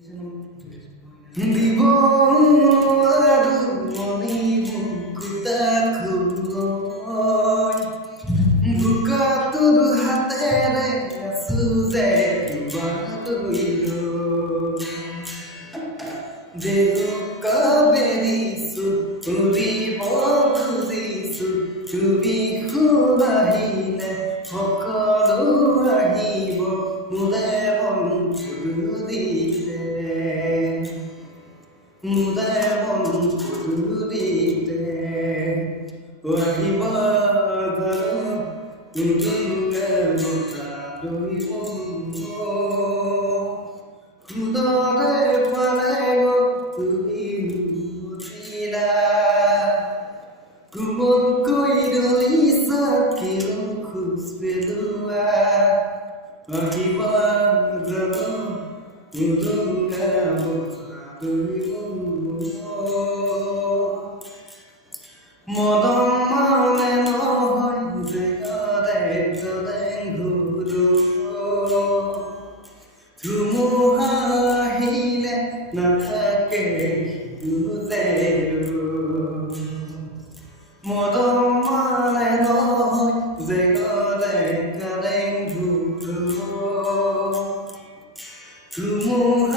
দিব আৰু মনি বুকুতাকো বুকুটোৰ হাতেৰে আছো যে দেউকাবেৰিছো উৰিব খুজিছো তুমি শুনাহিলে সকলো আহিব মোলে বন্ধু দিলে মোলে বন্ধু দিলে আহিব জানো তুমিয়ে বতা দৈব খুদৰে পালে তুমি বুজিলা কোমলকৈ দলিছা কিয় খোজ পেলোৱা আহিব জানো তুমিয়ে বতা দৈব মদন মানে নহয় জেগাৰে জলেং ঘূৰো ধুমুহা আহিলে নাথাকে মদন মানে নহয় জেগাৰে জলেং ঘূৰো ধুমুহা